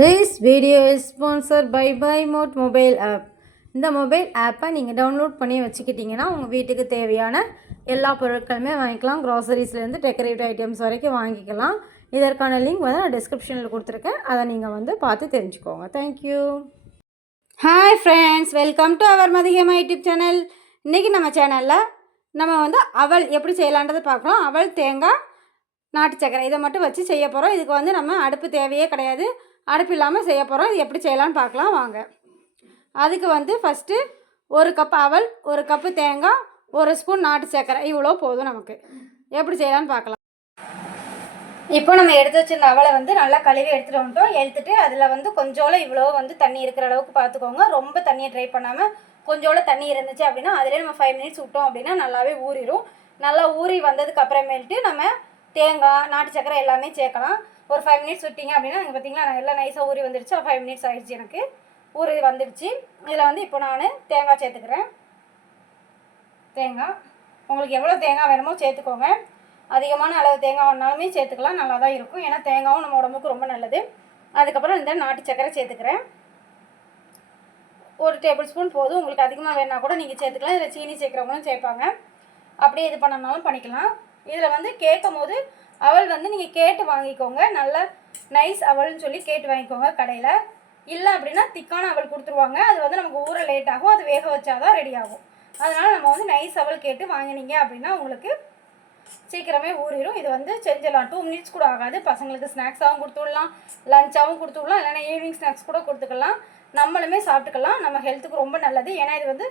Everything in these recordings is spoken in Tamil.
This video is sponsored by BuyMode mobile app. இந்த மொபைல் ஆப்பை நீங்கள் டவுன்லோட் பண்ணி வச்சுக்கிட்டிங்கன்னா உங்கள் வீட்டுக்கு தேவையான எல்லா பொருட்களுமே வாங்கிக்கலாம். க்ராசரிஸ்லேருந்து டெக்கரேட்டிவ் ஐட்டம்ஸ் வரைக்கும் வாங்கிக்கலாம். இதற்கான லிங்க் வந்து நான் டிஸ்கிரிப்ஷனில் கொடுத்துருக்கேன். அதை நீங்கள் வந்து பார்த்து தெரிஞ்சுக்கோங்க. Thank you. Hi friends, welcome to our மதிகமா யூடியூப் சேனல். இன்றைக்கி நம்ம சேனலில் நம்ம வந்து அவல் எப்படி செய்யலான்றதை பார்க்கலாம். அவல், தேங்காய், நாட்டு சக்கரை இதை மட்டும் வச்சு செய்ய போகிறோம். இதுக்கு வந்து நம்ம அடுப்பு தேவையே கிடையாது. அடுப்பு இல்லாமல் செய்ய போகிறோம். இது எப்படி செய்யலான்னு பார்க்கலாம் வாங்க. அதுக்கு வந்து ஃபஸ்ட்டு ஒரு கப் அவல், ஒரு கப்பு தேங்காய், ஒரு ஸ்பூன் நாட்டு சக்கரை, இவ்வளோ போதும் நமக்கு. எப்படி செய்யலான்னு பார்க்கலாம். இப்போ நம்ம எடுத்து வச்சுருந்த அவலை வந்து நல்லா கழுவி எடுத்துகிட்டு வந்துட்டோம். எடுத்துகிட்டு அதில் வந்து கொஞ்சோல இவ்வளோ வந்து தண்ணி இருக்கிற அளவுக்கு பார்த்துக்கோங்க. ரொம்ப தண்ணியை ட்ரை பண்ணாமல் கொஞ்சோல தண்ணி இருந்துச்சு அப்படின்னா அதிலே நம்ம 5 மினிட்ஸ் விட்டோம் அப்படின்னா நல்லாவே ஊறிடும். நல்லா ஊறி வந்ததுக்கு அப்புறமேல்ட்டு நம்ம தேங்காய், நாட்டு சக்கரை எல்லாமே சேர்க்கலாம். ஒரு 5 மினிட்ஸ் விட்டிங்க அப்படின்னா நீங்கள் பார்த்தீங்களா நான் எல்லாம் நைஸாக ஊறி வந்துடுச்சு. 5 மினிட்ஸ் ஆகிடுச்சு, எனக்கு ஊறி வந்துடுச்சு. இதில் வந்து இப்போ நான் தேங்காய் சேர்த்துக்கிறேன். தேங்காய் உங்களுக்கு எவ்வளோ தேங்காய் வேணுமோ சேர்த்துக்கோங்க. அதிகமான அளவு தேங்காய் வேணாலுமே சேர்த்துக்கலாம், நல்லா தான் இருக்கும். ஏன்னா தேங்காயும் நம்ம உடம்புக்கு ரொம்ப நல்லது. அதுக்கப்புறம் இந்த நாட்டு சக்கரை சேர்த்துக்கிறேன். 1 டேபிள் ஸ்பூன் போதும். உங்களுக்கு அதிகமாக வேணா கூட நீங்கள் சேர்த்துக்கலாம். இதில் சீனி சேர்க்குறவங்களும் சேர்ப்பாங்க. அப்படியே இது பண்ணனாலும் பண்ணிக்கலாம். இதில் வந்து கேட்கும் போது அவல் வந்து நீங்கள் கேட்டு வாங்கிக்கோங்க. நல்ல நைஸ் அவல்னு சொல்லி கேட்டு வாங்கிக்கோங்க கடையில். இல்லை அப்படின்னா திக்கான அவல் கொடுத்துருவாங்க. அது வந்து நமக்கு ஊற லேட் ஆகும். அது வேக வச்சாதான் ரெடி ஆகும். அதனால் நம்ம வந்து நைஸ் அவல் கேட்டு வாங்கினீங்க அப்படின்னா உங்களுக்கு சீக்கிரமே ஊறிடும். இது வந்து செஞ்சிடலாம். 2 மினிட்ஸ் கூட ஆகாது. பசங்களுக்கு ஸ்நாக்ஸாகவும் கொடுத்து விடலாம், லஞ்சாகவும் கொடுத்து விடலாம், இல்லைன்னா ஈவினிங் ஸ்நாக்ஸ் கூட கொடுத்துக்கலாம். நம்மளுமே சாப்பிட்டுக்கலாம். நம்ம ஹெல்த்துக்கு ரொம்ப நல்லது. ஏன்னா இது வந்து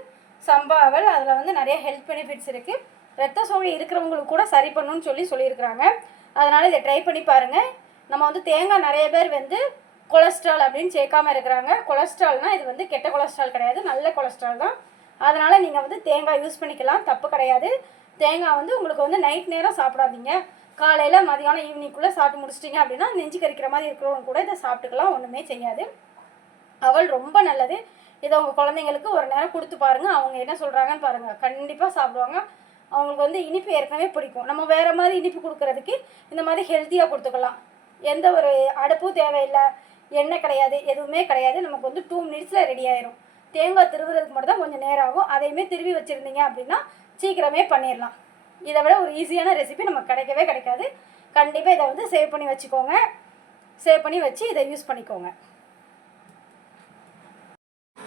சம்பா அவல். அதில் வந்து நிறைய ஹெல்த் பெனிஃபிட்ஸ் இருக்குது. ரத்த சோகை இருக்கிறவங்களுக்கு கூட சரி பண்ணணும்னு சொல்லியிருக்கிறாங்க. அதனால் இதை ட்ரை பண்ணி பாருங்கள். நம்ம வந்து தேங்காய் நிறைய பேர் வந்து கொலஸ்ட்ரால் அப்படின்னு சேர்க்காமல் இருக்கிறாங்க. கொலஸ்ட்ரால்னால் இது வந்து கெட்ட கொலஸ்ட்ரால் கிடையாது, நல்ல கொலஸ்ட்ரால் தான். அதனால் நீங்கள் வந்து தேங்காய் யூஸ் பண்ணிக்கலாம், தப்பு கிடையாது. தேங்காய் வந்து உங்களுக்கு வந்து நைட் நேரம் சாப்பிடாதீங்க. காலையில், மதியானம், ஈவினிங்குள்ளே சாப்பிட்டு முடிச்சிட்டிங்க அப்படின்னா நெஞ்சு கறிக்கிற மாதிரி இருக்கிறவங்க கூட இதை சாப்பிட்டுக்கலாம், ஒன்றுமே செய்யாது. அவல் ரொம்ப நல்லது. இதை உங்கள் குழந்தைங்களுக்கு ஒரு நேரம் கொடுத்து பாருங்கள். அவங்க என்ன சொல்கிறாங்கன்னு பாருங்கள், கண்டிப்பாக சாப்பிடுவாங்க. அவங்களுக்கு வந்து இனிப்பு ஏற்கனவே பிடிக்கும். நம்ம வேறு மாதிரி இனிப்பு கொடுக்குறதுக்கு இந்த மாதிரி ஹெல்த்தியாக கொடுத்துக்கலாம். எந்த ஒரு அடுப்பும் தேவையில்லை, எண்ணெய் கிடையாது, எதுவுமே கிடையாது. நமக்கு வந்து 2 மினிட்ஸில் ரெடி ஆயிடும். தேங்காய் திருவுறதுக்கு மட்டும் தான் கொஞ்சம் நேரம் ஆகும். அதையுமே திருவி வச்சுருந்தீங்க அப்படின்னா சீக்கிரமே பண்ணிடலாம். இதை விட ஒரு ஈஸியான ரெசிபி நமக்கு கிடைக்கவே கிடைக்காது. கண்டிப்பாக இதை வந்து சேவ் பண்ணி வச்சுக்கோங்க. சேவ் பண்ணி வச்சு இதை யூஸ் பண்ணிக்கோங்க.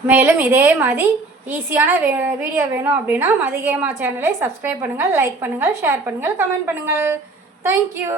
மேலும் இதே மாதிரி ஈஸியான வீடியோ வேணும் அப்படின்னா மதிகேமா சேனலை சப்ஸ்கிரைப் பண்ணுங்கள், லைக் பண்ணுங்கள், ஷேர் பண்ணுங்கள், கமெண்ட் பண்ணுங்கள். தேங்க்யூ.